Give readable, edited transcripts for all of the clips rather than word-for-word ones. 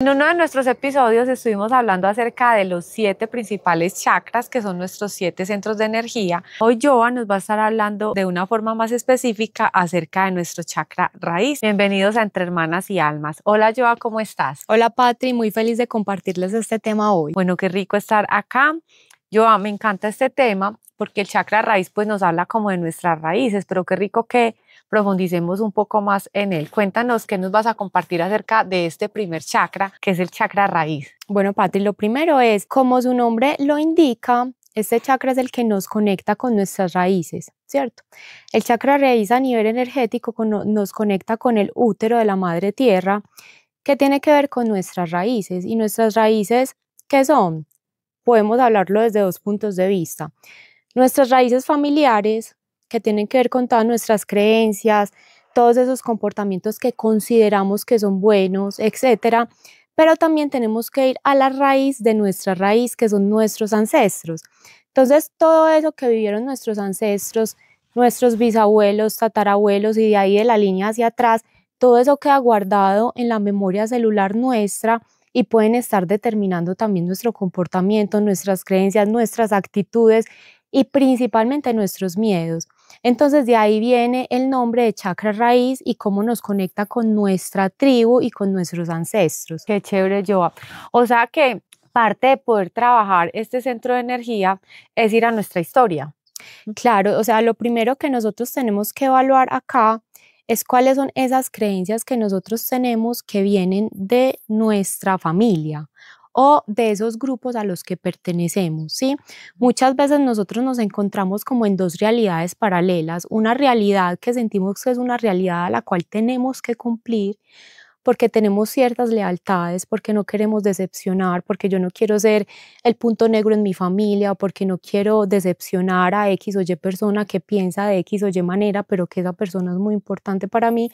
En uno de nuestros episodios estuvimos hablando acerca de los 7 principales chakras, que son nuestros 7 centros de energía. Hoy Joa nos va a estar hablando de una forma más específica acerca de nuestro chakra raíz. Bienvenidos a Entre Hermanas y Almas. Hola Joa, ¿cómo estás? Hola Patri, muy feliz de compartirles este tema hoy. Bueno, qué rico estar acá. Joa, me encanta este tema porque el chakra raíz pues nos habla como de nuestras raíces, pero qué rico que profundicemos un poco más en él. Cuéntanos qué nos vas a compartir acerca de este primer chakra, que es el chakra raíz. Bueno, Patri, lo primero es, como su nombre lo indica, este chakra es el que nos conecta con nuestras raíces, ¿cierto? El chakra raíz a nivel energético nos conecta con el útero de la madre tierra, que tiene que ver con nuestras raíces. ¿Y nuestras raíces qué son? Podemos hablarlo desde dos puntos de vista. Nuestras raíces familiares, que tienen que ver con todas nuestras creencias, todos esos comportamientos que consideramos que son buenos, etcétera. Pero también tenemos que ir a la raíz de nuestra raíz, que son nuestros ancestros. Entonces, todo eso que vivieron nuestros ancestros, nuestros bisabuelos, tatarabuelos y de ahí de la línea hacia atrás, todo eso queda guardado en la memoria celular nuestra y pueden estar determinando también nuestro comportamiento, nuestras creencias, nuestras actitudes y principalmente nuestros miedos. Entonces de ahí viene el nombre de chakra raíz y cómo nos conecta con nuestra tribu y con nuestros ancestros. Qué chévere, Joa. O sea que parte de poder trabajar este centro de energía es ir a nuestra historia. Claro, o sea, lo primero que nosotros tenemos que evaluar acá es cuáles son esas creencias que nosotros tenemos que vienen de nuestra familia o de esos grupos a los que pertenecemos, ¿sí? Muchas veces nosotros nos encontramos como en dos realidades paralelas, una realidad que sentimos que es una realidad a la cual tenemos que cumplir porque tenemos ciertas lealtades, porque no queremos decepcionar, porque yo no quiero ser el punto negro en mi familia, o porque no quiero decepcionar a X o Y persona que piensa de X o Y manera, pero que esa persona es muy importante para mí.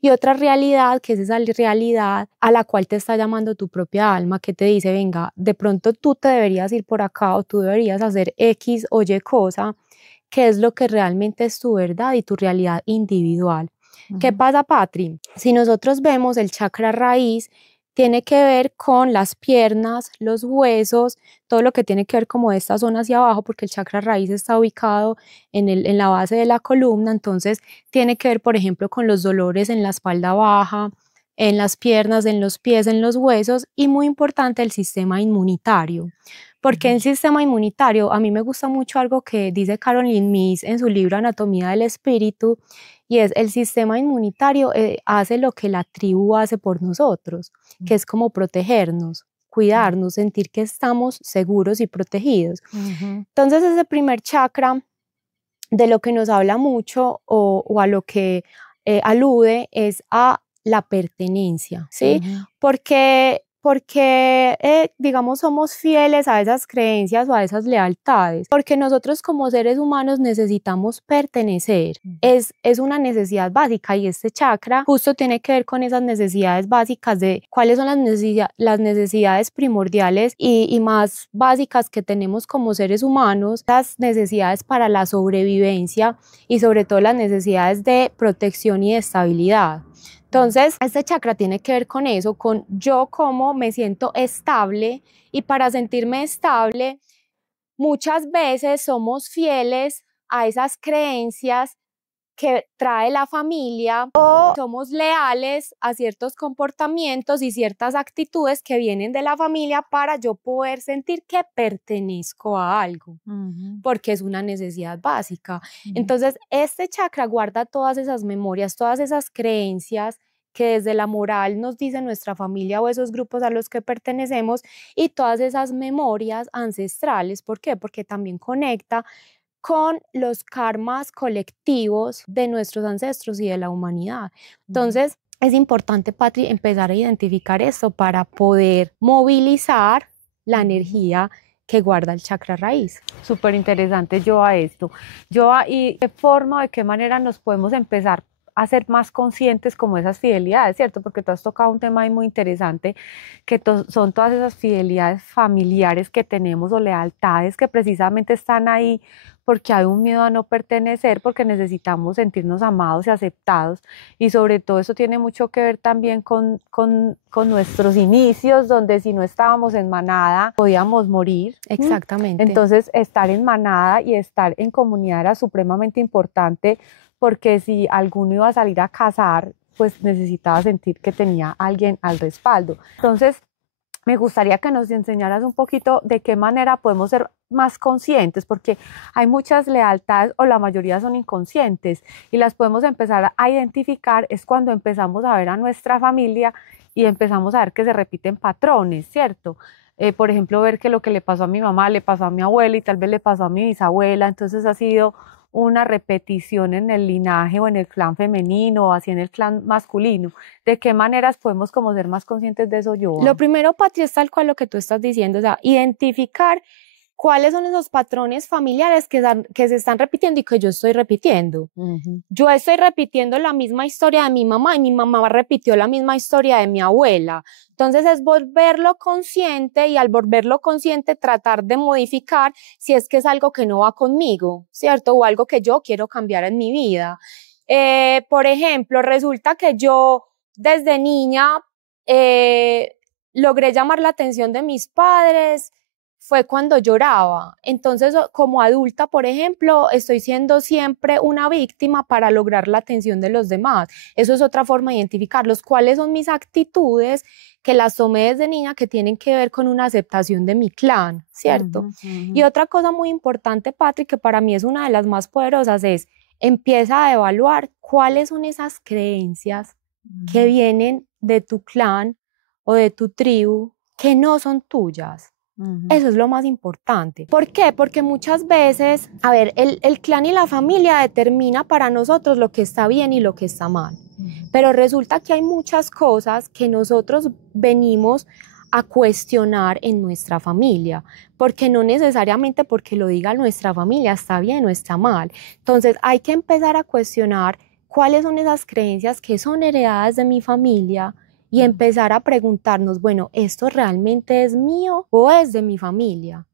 Y otra realidad, que es esa realidad a la cual te está llamando tu propia alma, que te dice, venga, de pronto tú te deberías ir por acá o tú deberías hacer X o Y cosa, que es lo que realmente es tu verdad y tu realidad individual. ¿Qué pasa, Patri? Si nosotros vemos el chakra raíz, tiene que ver con las piernas, los huesos, todo lo que tiene que ver como de esta zona hacia abajo, porque el chakra raíz está ubicado en la base de la columna, entonces tiene que ver, por ejemplo, con los dolores en la espalda baja, en las piernas, en los pies, en los huesos y muy importante el sistema inmunitario. Porque el sistema inmunitario, a mí me gusta mucho algo que dice Caroline Myss en su libro Anatomía del Espíritu, y es el sistema inmunitario hace lo que la tribu hace por nosotros, que es como protegernos, cuidarnos, sentir que estamos seguros y protegidos. Entonces ese primer chakra de lo que nos habla mucho o a lo que alude es a la pertenencia, ¿sí? Porque digamos, somos fieles a esas creencias o a esas lealtades, porque nosotros como seres humanos necesitamos pertenecer, es una necesidad básica y este chakra justo tiene que ver con esas necesidades básicas de cuáles son las necesidades primordiales y más básicas que tenemos como seres humanos, las necesidades para la sobrevivencia y sobre todo las necesidades de protección y de estabilidad. Entonces, este chakra tiene que ver con eso, con yo cómo me siento estable y para sentirme estable, muchas veces somos fieles a esas creencias que trae la familia o somos leales a ciertos comportamientos y ciertas actitudes que vienen de la familia para yo poder sentir que pertenezco a algo, porque es una necesidad básica. Entonces, este chakra guarda todas esas memorias, todas esas creencias que desde la moral nos dice nuestra familia o esos grupos a los que pertenecemos y todas esas memorias ancestrales. ¿Por qué? Porque también conecta con los karmas colectivos de nuestros ancestros y de la humanidad. Entonces, es importante, Patri, empezar a identificar esto para poder movilizar la energía que guarda el chakra raíz. Súper interesante, Joa, esto. Joa, ¿y qué forma o de qué manera nos podemos empezar a ser más conscientes como esas fidelidades, ¿cierto? Porque tú has tocado un tema ahí muy interesante, que son todas esas fidelidades familiares que tenemos o lealtades que precisamente están ahí porque hay un miedo a no pertenecer, porque necesitamos sentirnos amados y aceptados, y sobre todo eso tiene mucho que ver también con nuestros inicios, donde si no estábamos en manada podíamos morir. Exactamente. Entonces estar en manada y estar en comunidad era supremamente importante, porque si alguno iba a salir a cazar, pues necesitaba sentir que tenía alguien al respaldo. Entonces, me gustaría que nos enseñaras un poquito de qué manera podemos ser más conscientes, porque hay muchas lealtades o la mayoría son inconscientes y las podemos empezar a identificar es cuando empezamos a ver a nuestra familia y empezamos a ver que se repiten patrones, ¿cierto? Por ejemplo, ver que lo que le pasó a mi mamá le pasó a mi abuela y tal vez le pasó a mi bisabuela, entonces ha sido una repetición en el linaje o en el clan femenino o así en el clan masculino. ¿De qué maneras podemos como ser más conscientes de eso, yo? Lo primero, Patri, es tal cual lo que tú estás diciendo, o sea, identificar cuáles son esos patrones familiares que se están repitiendo y que yo estoy repitiendo. Yo estoy repitiendo la misma historia de mi mamá y mi mamá repitió la misma historia de mi abuela. Entonces es volverlo consciente y al volverlo consciente tratar de modificar si es que es algo que no va conmigo, ¿cierto? O algo que yo quiero cambiar en mi vida. Por ejemplo, resulta que yo desde niña logré llamar la atención de mis padres, fue cuando lloraba. Entonces, como adulta, por ejemplo, estoy siendo siempre una víctima para lograr la atención de los demás. Eso es otra forma de identificarlos. ¿Cuáles son mis actitudes que las tomé desde niña que tienen que ver con una aceptación de mi clan, ¿cierto? Y otra cosa muy importante, Patrick, que para mí es una de las más poderosas, es empieza a evaluar cuáles son esas creencias que vienen de tu clan o de tu tribu que no son tuyas. Eso es lo más importante. ¿Por qué? Porque muchas veces, a ver, el clan y la familia determina para nosotros lo que está bien y lo que está mal. Pero resulta que hay muchas cosas que nosotros venimos a cuestionar en nuestra familia, porque no necesariamente porque lo diga nuestra familia está bien o está mal. Entonces hay que empezar a cuestionar cuáles son esas creencias que son heredadas de mi familia, y empezar a preguntarnos, bueno, ¿esto realmente es mío o es de mi familia?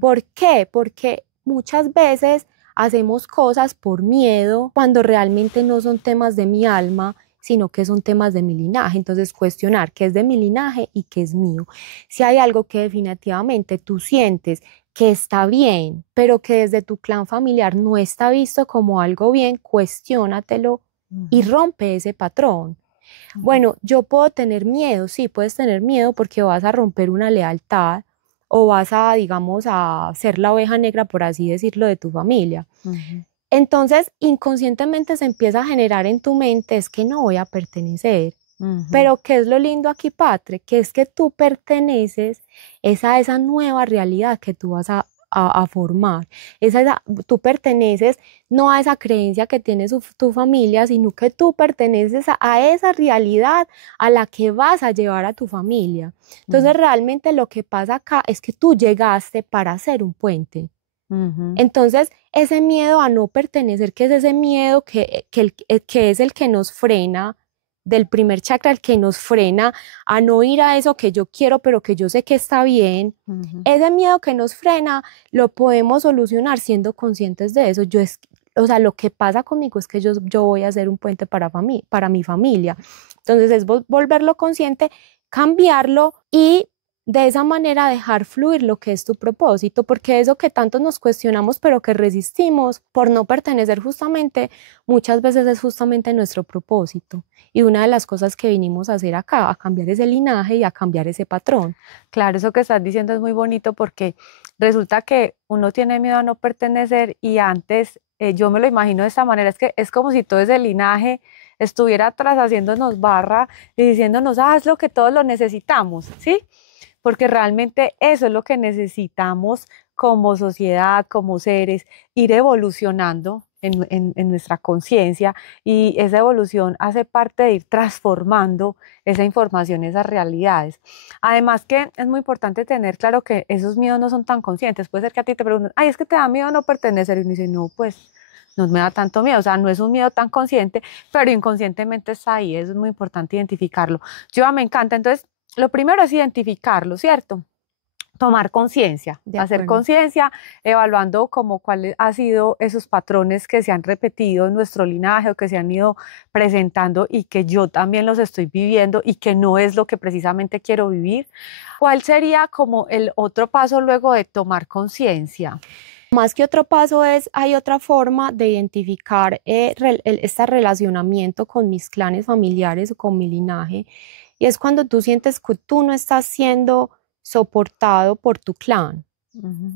¿Por qué? Porque muchas veces hacemos cosas por miedo cuando realmente no son temas de mi alma, sino que son temas de mi linaje. Entonces, cuestionar qué es de mi linaje y qué es mío. Si hay algo que definitivamente tú sientes que está bien, pero que desde tu clan familiar no está visto como algo bien, cuestiónatelo y rompe ese patrón. Bueno, yo puedo tener miedo, sí, puedes tener miedo porque vas a romper una lealtad o vas a, digamos, a ser la oveja negra, por así decirlo, de tu familia. Entonces, inconscientemente se empieza a generar en tu mente, es que no voy a pertenecer. Pero, ¿qué es lo lindo aquí, Patre? Que es que tú perteneces a esa nueva realidad que tú vas a formar. Tú perteneces no a esa creencia que tiene tu familia, sino que tú perteneces a esa realidad a la que vas a llevar a tu familia. Entonces, realmente lo que pasa acá es que tú llegaste para hacer un puente. Entonces, ese miedo a no pertenecer, que es ese miedo que es el que nos frena, del primer chakra, el que nos frena a no ir a eso que yo quiero, pero que yo sé que está bien, ese miedo que nos frena lo podemos solucionar siendo conscientes de eso. O sea, lo que pasa conmigo es que yo voy a hacer un puente para mi familia. Entonces, es volverlo consciente, cambiarlo y de esa manera dejar fluir lo que es tu propósito, porque eso que tanto nos cuestionamos pero que resistimos por no pertenecer justamente, muchas veces es justamente nuestro propósito. Y una de las cosas que vinimos a hacer acá, a cambiar ese linaje y a cambiar ese patrón. Claro, eso que estás diciendo es muy bonito porque resulta que uno tiene miedo a no pertenecer y antes, yo me lo imagino de esta manera, es que es como si todo ese linaje estuviera atrás haciéndonos barra y diciéndonos, es lo que todos lo necesitamos, ¿sí? Porque realmente eso es lo que necesitamos como sociedad, como seres, ir evolucionando en nuestra conciencia, y esa evolución hace parte de ir transformando esa información, esas realidades. Además que es muy importante tener claro que esos miedos no son tan conscientes. Puede ser que a ti te pregunten, es que te da miedo no pertenecer, y uno dice, no, pues no me da tanto miedo, o sea, no es un miedo tan consciente, pero inconscientemente está ahí, eso es muy importante identificarlo. Yo me encanta, entonces, lo primero es identificarlo, ¿cierto? Tomar conciencia, hacer conciencia, evaluando como cuáles han sido esos patrones que se han repetido en nuestro linaje o que se han ido presentando y que yo también los estoy viviendo y que no es lo que precisamente quiero vivir. ¿Cuál sería como el otro paso luego de tomar conciencia? Más que otro paso hay otra forma de identificar este relacionamiento con mis clanes familiares o con mi linaje, y es cuando tú sientes que tú no estás siendo soportado por tu clan,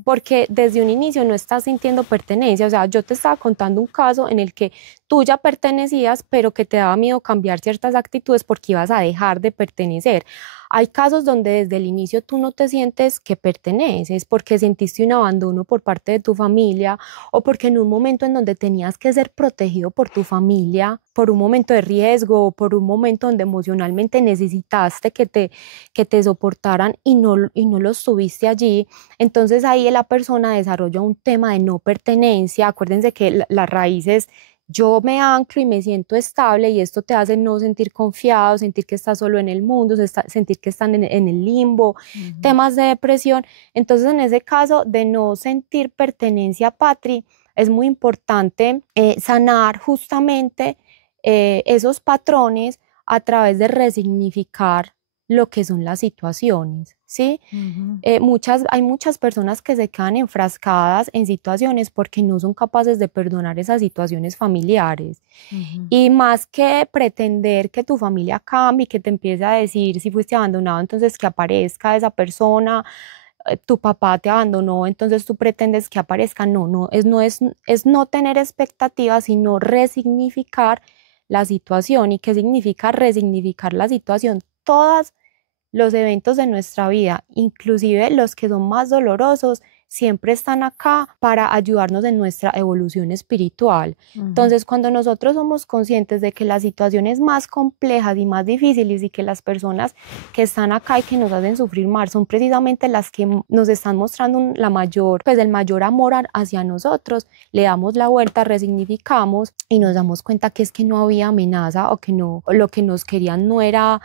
porque desde un inicio no estás sintiendo pertenencia. O sea, yo te estaba contando un caso en el que tú ya pertenecías, pero que te daba miedo cambiar ciertas actitudes porque ibas a dejar de pertenecer. Hay casos donde desde el inicio tú no te sientes que perteneces porque sentiste un abandono por parte de tu familia, o porque en un momento en donde tenías que ser protegido por tu familia, por un momento de riesgo o por un momento donde emocionalmente necesitaste que te soportaran y no los tuviste allí. Entonces ahí la persona desarrolla un tema de no pertenencia. Acuérdense que la raíz es: yo me anclo y me siento estable, y esto te hace no sentir confiado, sentir que estás solo en el mundo, sentir que están en el limbo, temas de depresión. Entonces, en ese caso de no sentir pertenencia, Patri, es muy importante sanar justamente esos patrones a través de resignificar lo que son las situaciones, ¿sí? Hay muchas personas que se quedan enfrascadas en situaciones porque no son capaces de perdonar esas situaciones familiares. Y más que pretender que tu familia cambie, que te empiece a decir si fuiste abandonado, entonces que aparezca esa persona, tu papá te abandonó, entonces tú pretendes que aparezca. No es no tener expectativas, sino resignificar la situación. ¿Y qué significa resignificar la situación? Todos los eventos de nuestra vida, inclusive los que son más dolorosos, siempre están acá para ayudarnos en nuestra evolución espiritual. Entonces, cuando nosotros somos conscientes de que las situaciones más complejas y más difíciles, y que las personas que están acá y que nos hacen sufrir más son precisamente las que nos están mostrando el mayor amor hacia nosotros, le damos la vuelta, resignificamos y nos damos cuenta que es que no había amenaza, o que no, lo que nos querían no era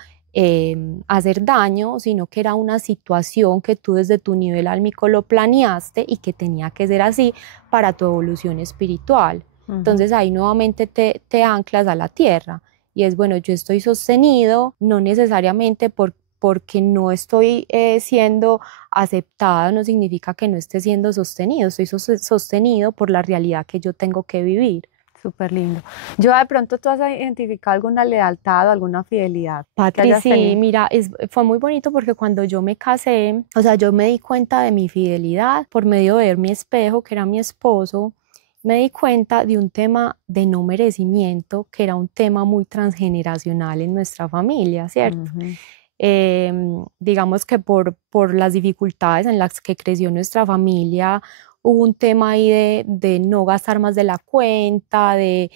hacer daño, sino que era una situación que tú desde tu nivel álmico lo planeaste y que tenía que ser así para tu evolución espiritual. Entonces ahí nuevamente te anclas a la tierra, y es: bueno, yo estoy sostenido, no necesariamente porque no estoy siendo aceptada, no significa que no esté siendo sostenido. Estoy sostenido por la realidad que yo tengo que vivir. Súper lindo. Yo de pronto, ¿tú has identificado alguna lealtad o alguna fidelidad? Patri, sí, mira, fue muy bonito porque cuando yo me casé, o sea, yo me di cuenta de mi fidelidad por medio de ver mi espejo, que era mi esposo. Me di cuenta de un tema de no merecimiento, que era un tema muy transgeneracional en nuestra familia, ¿cierto? Digamos que por las dificultades en las que creció nuestra familia, hubo un tema ahí de no gastar más de la cuenta, de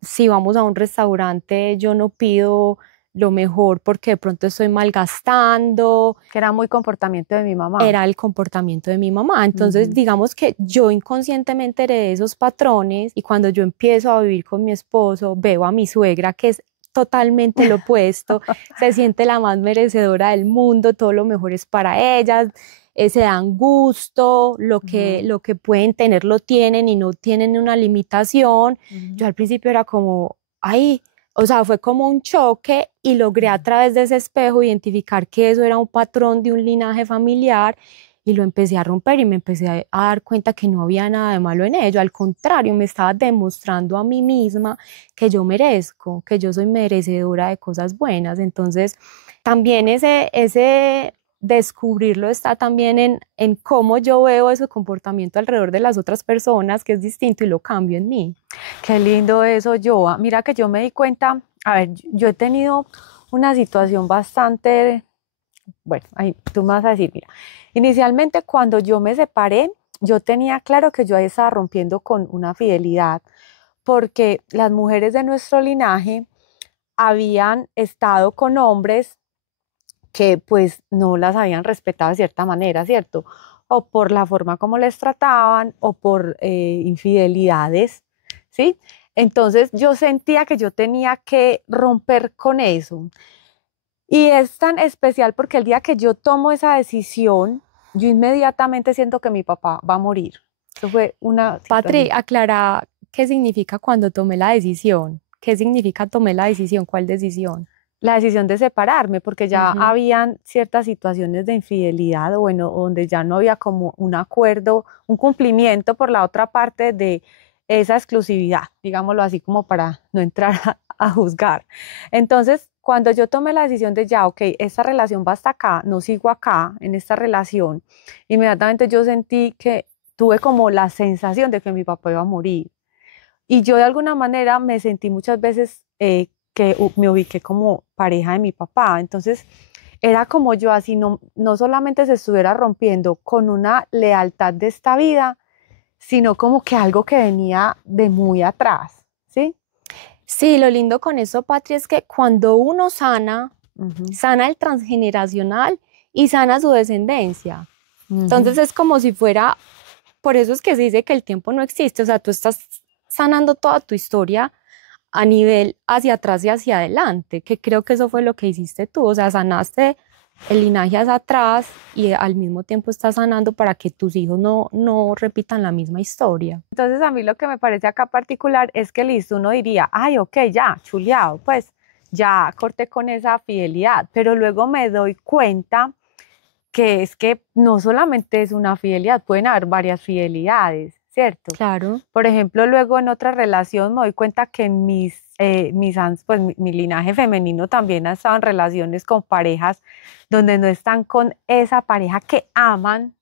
si vamos a un restaurante yo no pido lo mejor porque de pronto estoy malgastando. Que era muy comportamiento de mi mamá. Era el comportamiento de mi mamá. Entonces, digamos que yo inconscientemente heredé esos patrones, y cuando yo empiezo a vivir con mi esposo, veo a mi suegra que es totalmente lo opuesto, se siente la más merecedora del mundo, todo lo mejor es para ellas, se dan gusto, lo que pueden tener lo tienen y no tienen una limitación. Yo al principio era como, ay, o sea, fue como un choque, y logré a través de ese espejo identificar que eso era un patrón de un linaje familiar, y lo empecé a romper, y me empecé a dar cuenta que no había nada de malo en ello. Al contrario, me estaba demostrando a mí misma que yo merezco, que yo soy merecedora de cosas buenas. Entonces, también ese descubrirlo está también en cómo yo veo ese comportamiento alrededor de las otras personas, que es distinto, y lo cambio en mí. Qué lindo eso, Joa. Mira que yo me di cuenta, a ver, yo he tenido una situación bastante, bueno, ahí tú me vas a decir, mira, inicialmente cuando yo me separé, yo tenía claro que yo estaba rompiendo con una fidelidad, porque las mujeres de nuestro linaje habían estado con hombres que pues no las habían respetado de cierta manera, ¿cierto? o por la forma como les trataban o por infidelidades, ¿sí? Entonces yo sentía que yo tenía que romper con eso. Y es tan especial porque el día que yo tomo esa decisión, yo inmediatamente siento que mi papá va a morir. Eso fue una Patri, situación. aclara qué significa cuando tomé la decisión. ¿Qué significa tomé la decisión? ¿Cuál decisión? La decisión de separarme, porque ya Ujú. habían ciertas situaciones de infidelidad, o bueno, donde ya no había como un acuerdo, un cumplimiento por la otra parte de esa exclusividad, digámoslo así como para no entrar a juzgar. Entonces, cuando yo tomé la decisión de ya, ok, esta relación va hasta acá, no sigo acá en esta relación, inmediatamente yo sentí que tuve como la sensación de que mi papá iba a morir. Y yo de alguna manera me sentí muchas veces que me ubiqué como pareja de mi papá. Entonces era como yo así, no solamente se estuviera rompiendo con una lealtad de esta vida, sino como que algo que venía de muy atrás, ¿sí? Sí, lo lindo con eso, Patri, es que cuando uno sana, Ujú, sana el transgeneracional y sana su descendencia. ujú. Entonces es como si fuera, por eso es que se dice que el tiempo no existe, o sea, tú estás sanando toda tu historia a nivel hacia atrás y hacia adelante, que creo que eso fue lo que hiciste tú, o sea, sanaste el linaje hacia atrás y al mismo tiempo estás sanando para que tus hijos no repitan la misma historia. Entonces a mí lo que me parece acá particular es que listo, uno diría, ay, ok, ya, chuleado, pues ya corté con esa fidelidad, pero luego me doy cuenta que es que no solamente es una fidelidad, pueden haber varias fidelidades, ¿cierto? Claro. Por ejemplo, luego en otra relación me doy cuenta que pues mi linaje femenino también ha estado en relaciones con parejas donde no están con esa pareja que aman,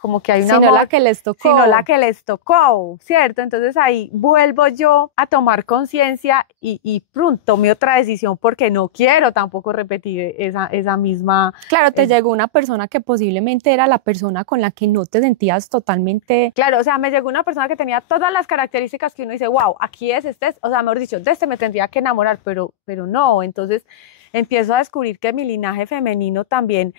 como que hay un Sino la amor, que les sino la tocó. que les tocó, ¿cierto? Entonces ahí vuelvo yo a tomar conciencia y pronto tomé otra decisión porque no quiero tampoco repetir esa misma. Claro, te eh, llegó una persona que posiblemente era la persona con la que no te sentías totalmente. Claro, o sea, me llegó una persona que tenía todas las características que uno dice, wow, aquí es, este es, o sea, mejor dicho, de este me tendría que enamorar, pero no. Entonces empiezo a descubrir que mi linaje femenino también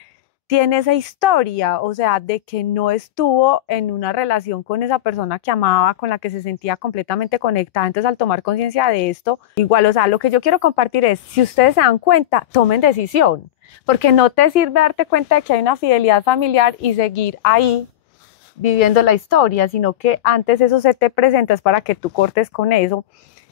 tiene esa historia, o sea, de que no estuvo en una relación con esa persona que amaba, con la que se sentía completamente conectada. Entonces, al tomar conciencia de esto, igual, o sea, lo que yo quiero compartir es, si ustedes se dan cuenta, tomen decisión, porque no te sirve darte cuenta de que hay una fidelidad familiar y seguir ahí viviendo la historia, sino que antes eso se te presenta es para que tú cortes con eso.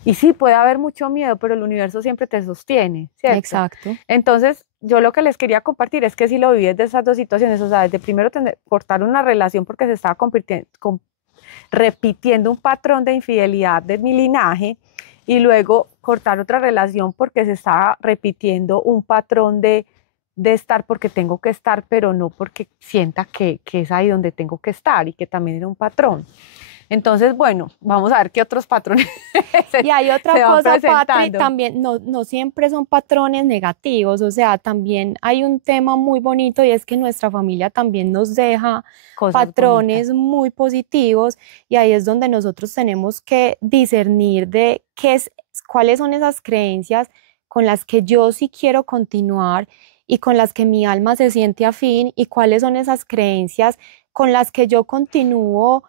Y sí, puede haber mucho miedo, pero el universo siempre te sostiene, ¿cierto? Exacto. Entonces, yo lo que les quería compartir es que si lo viví desde esas dos situaciones, o sea, desde primero cortar una relación porque se estaba repitiendo un patrón de infidelidad de mi linaje, y luego cortar otra relación porque se estaba repitiendo un patrón de estar porque tengo que estar, pero no porque sienta que es ahí donde tengo que estar y que también era un patrón. Entonces, bueno, vamos a ver qué otros patrones Y hay otra se van cosa, Patri, presentando. también no siempre son patrones negativos, o sea, también hay un tema muy bonito y es que nuestra familia también nos deja Cosas bonitas. patrones muy positivos y ahí es donde nosotros tenemos que discernir de cuáles son esas creencias con las que yo sí quiero continuar y con las que mi alma se siente afín y cuáles son esas creencias con las que yo continúo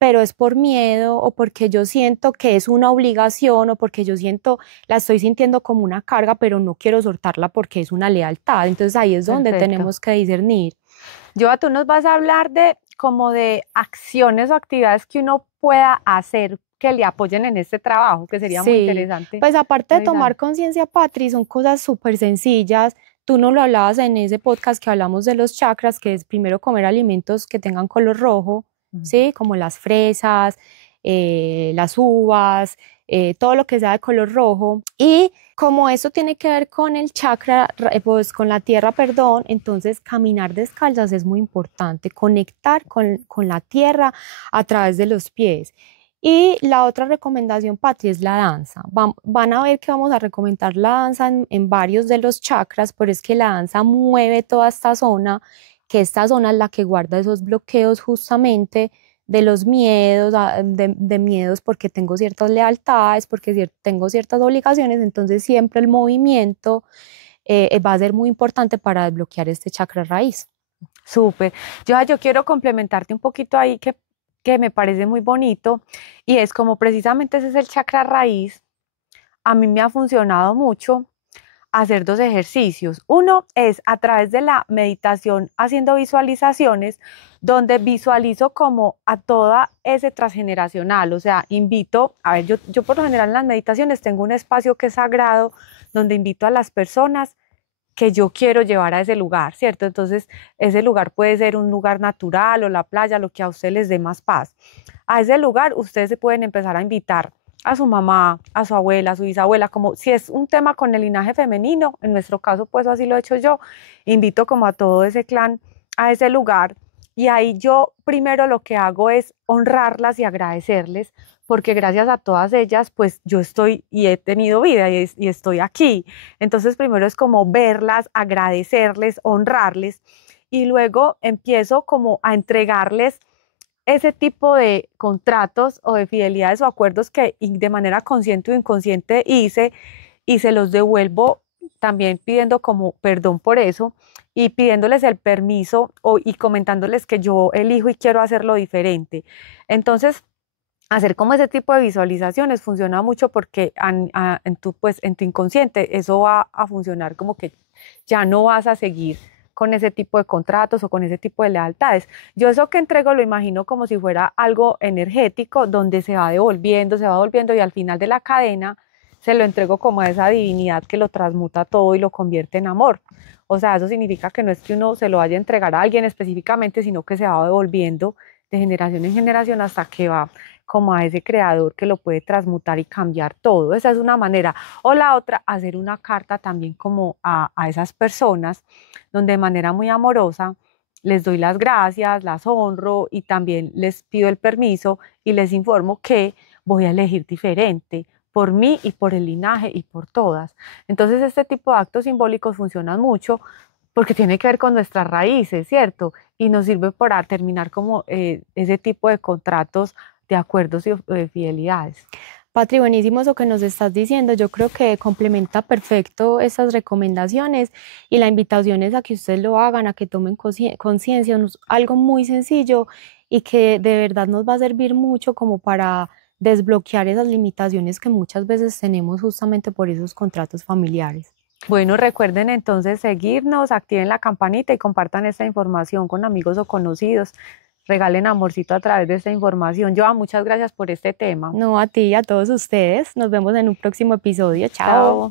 pero es por miedo o porque yo siento que es una obligación o porque yo siento, la estoy sintiendo como una carga, pero no quiero soltarla porque es una lealtad. Entonces ahí es donde Perfecto. tenemos que discernir. Joa, tú nos vas a hablar de como de acciones o actividades que uno pueda hacer que le apoyen en este trabajo, que sería muy Sí, interesante pues aparte de revisar. tomar conciencia, Patri, son cosas súper sencillas. Tú no lo hablabas en ese podcast que hablamos de los chakras, que es primero comer alimentos que tengan color rojo, ¿sí? Como las fresas, las uvas, todo lo que sea de color rojo. Y como eso tiene que ver con el chakra, pues con la tierra, perdón, entonces caminar descalzas es muy importante, conectar con la tierra a través de los pies. Y la otra recomendación, Patri, es la danza. Van a ver que vamos a recomendar la danza en varios de los chakras, pero es que la danza mueve toda esta zona, que esta zona es la que guarda esos bloqueos justamente de los miedos, de miedos porque tengo ciertas lealtades, porque tengo ciertas obligaciones, entonces siempre el movimiento va a ser muy importante para desbloquear este chakra raíz. Súper. Yo quiero complementarte un poquito ahí que me parece muy bonito y es como precisamente ese es el chakra raíz. A mí me ha funcionado mucho hacer dos ejercicios. Uno es a través de la meditación haciendo visualizaciones, donde visualizo como a toda ese transgeneracional, o sea, invito, a ver, yo por lo general en las meditaciones tengo un espacio que es sagrado, donde invito a las personas que yo quiero llevar a ese lugar, ¿cierto? Entonces, ese lugar puede ser un lugar natural o la playa, lo que a ustedes les dé más paz. A ese lugar ustedes se pueden empezar a invitar a su mamá, a su abuela, a su bisabuela, como si es un tema con el linaje femenino, en nuestro caso pues así lo he hecho yo, invito como a todo ese clan a ese lugar y ahí yo primero lo que hago es honrarlas y agradecerles porque gracias a todas ellas pues yo estoy y he tenido vida y estoy aquí. Entonces primero es como verlas, agradecerles, honrarles y luego empiezo como a entregarles ese tipo de contratos o de fidelidades o acuerdos que de manera consciente o inconsciente hice y se los devuelvo también pidiendo como perdón por eso y pidiéndoles el permiso y comentándoles que yo elijo y quiero hacerlo diferente. Entonces, hacer como ese tipo de visualizaciones funciona mucho porque pues, en tu inconsciente eso va a funcionar como que ya no vas a seguir con ese tipo de contratos o con ese tipo de lealtades. Yo eso que entrego lo imagino como si fuera algo energético donde se va devolviendo y al final de la cadena se lo entrego como a esa divinidad que lo transmuta todo y lo convierte en amor. O sea, eso significa que no es que uno se lo vaya a entregar a alguien específicamente, sino que se va devolviendo de generación en generación hasta que va como a ese creador que lo puede transmutar y cambiar todo. Esa es una manera. O la otra, hacer una carta también como a esas personas, donde de manera muy amorosa les doy las gracias, las honro y también les pido el permiso y les informo que voy a elegir diferente por mí y por el linaje y por todas. Entonces este tipo de actos simbólicos funcionan mucho porque tiene que ver con nuestras raíces, ¿cierto? Y nos sirve para terminar como ese tipo de contratos de acuerdos y de fidelidades. Patri, buenísimo eso que nos estás diciendo. Yo creo que complementa perfecto esas recomendaciones y la invitación es a que ustedes lo hagan, a que tomen conciencia, algo muy sencillo y que de verdad nos va a servir mucho como para desbloquear esas limitaciones que muchas veces tenemos justamente por esos contratos familiares. Bueno, recuerden entonces seguirnos, activen la campanita y compartan esta información con amigos o conocidos. Regalen amorcito a través de esta información. Joa, muchas gracias por este tema. No, a ti y a todos ustedes. Nos vemos en un próximo episodio. Chao. Chao.